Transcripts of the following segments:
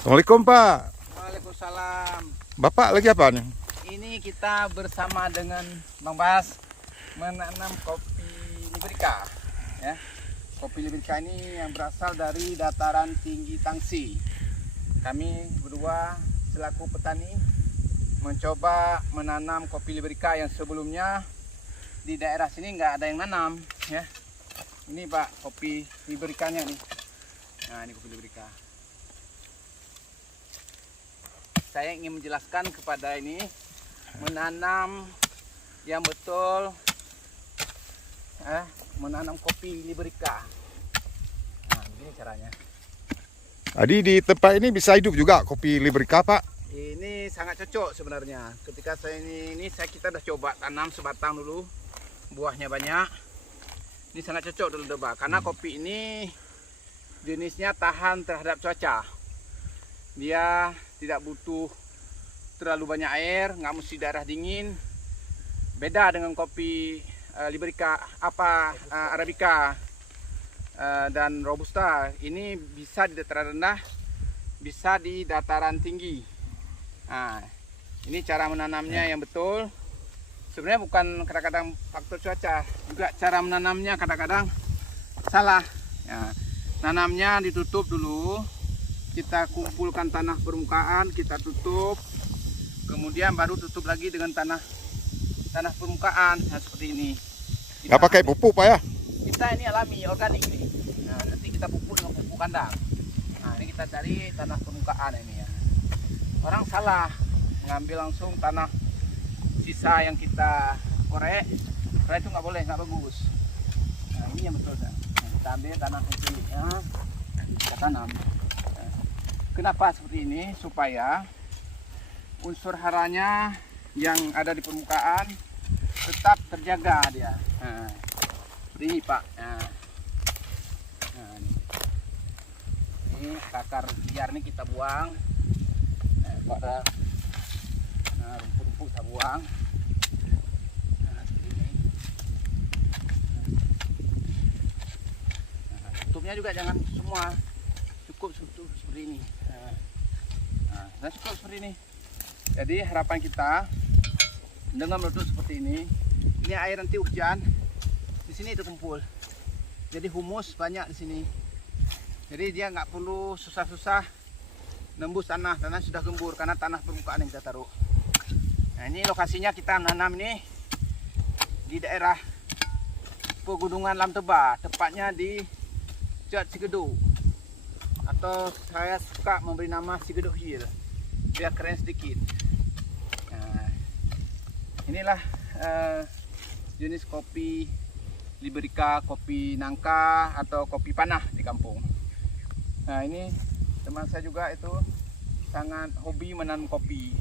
Assalamualaikum Pak. Waalaikumsalam. Bapak lagi apa nih? Ini kita bersama dengan Bang Bas menanam kopi Liberica. Ya. Kopi Liberica ini yang berasal dari dataran tinggi Tangsi. Kami berdua selaku petani mencoba menanam kopi Liberica yang sebelumnya di daerah sini nggak ada yang nanam. Ya. Ini Pak kopi Libericanya nih. Nah ini kopi Liberica. Saya ingin menjelaskan kepada ini menanam yang betul, menanam kopi Liberica. Nah, begini caranya. Jadi di tempat ini bisa hidup juga kopi Liberica Pak? Ini sangat cocok sebenarnya. Ketika saya kita udah coba tanam sebatang dulu, buahnya banyak. Ini sangat cocok dulu Deba, karena kopi ini jenisnya tahan terhadap cuaca. Dia tidak butuh terlalu banyak air, nggak mesti daerah dingin. Beda dengan kopi Liberica, Arabica dan Robusta. Ini bisa di dataran rendah, bisa di dataran tinggi. Nah, ini cara menanamnya yang betul. Sebenarnya bukan kadang-kadang faktor cuaca, juga cara menanamnya kadang-kadang salah. Ya, nanamnya ditutup dulu. Kita kumpulkan tanah permukaan, kita tutup, kemudian baru tutup lagi dengan tanah permukaan. Nah, seperti ini. Nggak pakai pupuk Pak ya? Kita ini alami, organik nih. Nah, nanti kita pupuk dengan pupuk kandang. Nah, ini kita cari tanah permukaan ini ya. Orang salah ngambil langsung tanah sisa yang kita korek, karena itu nggak boleh, nggak bagus. Nah, ini yang betul. Nah, kita ambil tanah ini ya, kita tanam. Kenapa seperti ini? Supaya unsur haranya yang ada di permukaan tetap terjaga dia. Nah, seperti ini Pak. Nah, ini akar liar ini kita buang. Nah, rumput-rumput kita buang. Nah, seperti ini. Nah, tutupnya juga jangan semua, cukup seperti ini. Nah, cukup seperti ini. Jadi harapan kita dengan menutup seperti ini air nanti hujan di sini terkumpul. Jadi humus banyak di sini. Jadi dia nggak perlu susah-susah nembus tanah sudah gembur karena tanah permukaan yang kita taruh. Nah, ini lokasinya kita menanam ini di daerah Pegunungan Lam Teba, tepatnya di Jat Sigedo. Atau saya suka memberi nama Sigedo Hill biar keren sedikit. Nah, inilah jenis kopi Liberica, kopi nangka atau kopi panah di kampung. Nah, ini teman saya juga itu sangat hobi menanam kopi.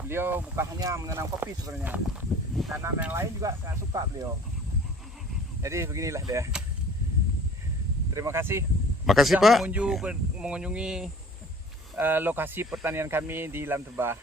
Beliau bukan hanya menanam kopi sebenarnya, tanam yang lain juga sangat suka beliau. Jadi beginilah dia. Terima kasih. Makasih Sudah Pak. mengunjungi lokasi pertanian kami di Lam Teba.